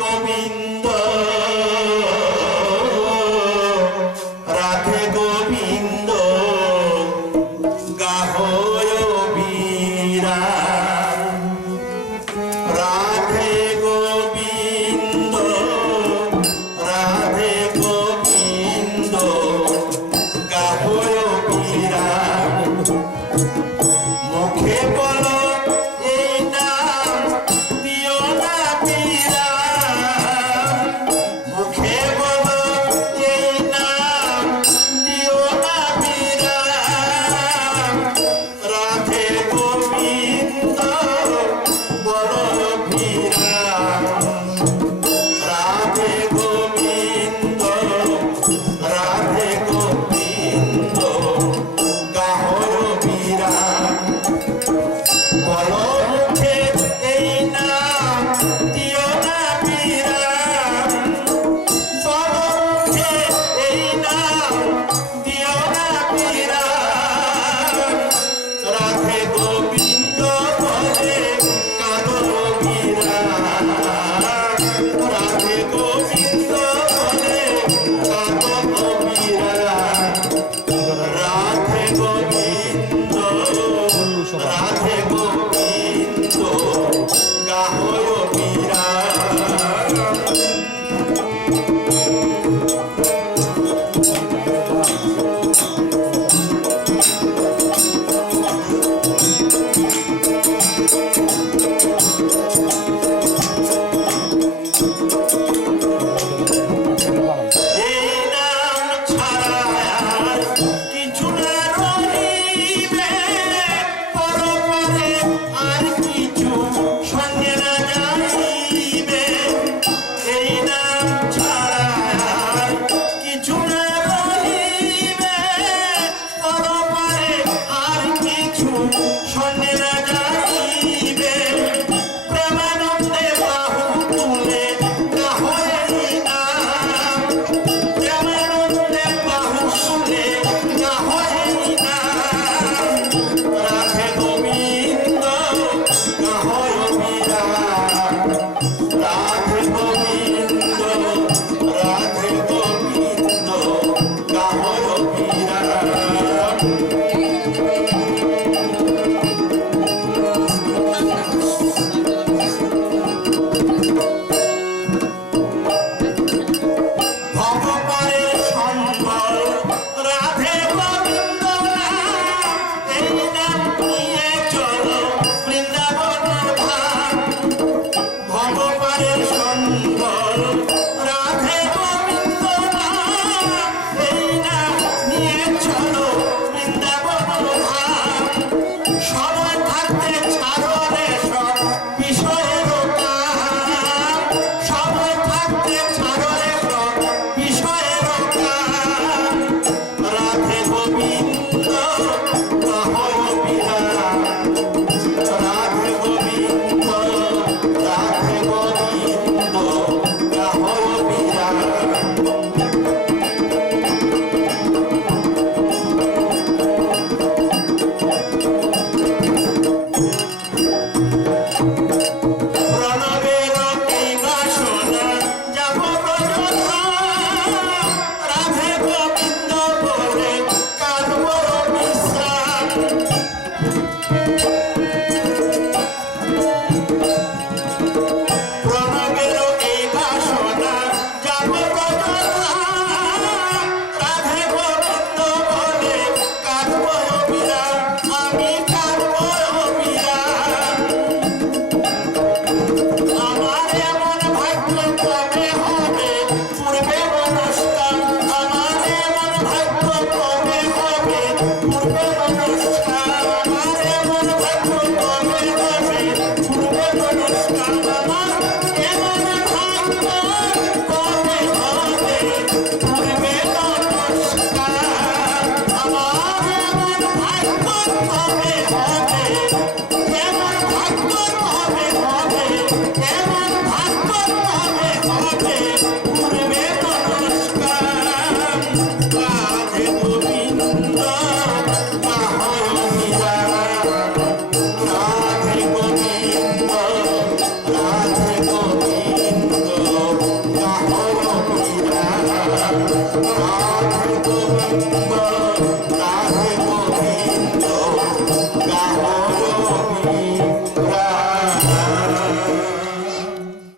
গোবিন্দ রাধে গোবিন্দ গাহয় বীরা রাধে গোবিন্দ রাধে গোবিন্দ গাহয় বীরা মুখে বলো এই নাম দিও না পীরা মুখে বলো এই নাম দিও না পীরা রাধে গোবিন্দ বলো পীরা রাধে গোবিন্দ রাধে গোবিন্দ গাহর বীরা বলো মুখে এই নাম দিও না পীরা বলো মুখে এই নাম দিও না পীরা রাধে গোবিন্দ বলে কাঁদো বীরা রাধে গোবিন্দ বলে কাঁদো বীরা রাধে গোবিন্দ রাধে গোবিন্দ গাহয় বীরা এই নাম ছাড়া আর কিছু না রহিবে পরপরে আর কিছু সঙ্গে না যাইবে এই নাম ছাড়া আর কিছু না রহিবে পরপরে আর কিছু সঙ্গে না যাইবে প্রেমানন্দে বাহু তুলে গাহয় নাম প্রেমানন্দে বাহু তুলে গাহয় নাম রাধে গোবিন্দ গাহয় বীরা রাধে গোবিন্দ রাধে গোবিন্দ গাহয় বীরা ভগবানের সম্বল রাধে গোবিন্দ নাম এই নাম নিয়ে চলো বৃন্দাবন ধাম ভগবানের সম্বল রাধে গোবিন্দ নাম এই নাম নিয়ে চলো বৃন্দাবন ধাম সময় থাকতে ছাড়ো রে সব বিষয়ের কাম সময় থাকতে ছাড়ো রে সব বিষয়ের কাম রাধে গোবিন্দ গাহয় বীরা রাধে গোবিন্দ রাধে গোবিন্দ গাহয় বীরা রাধে গোবিন্দ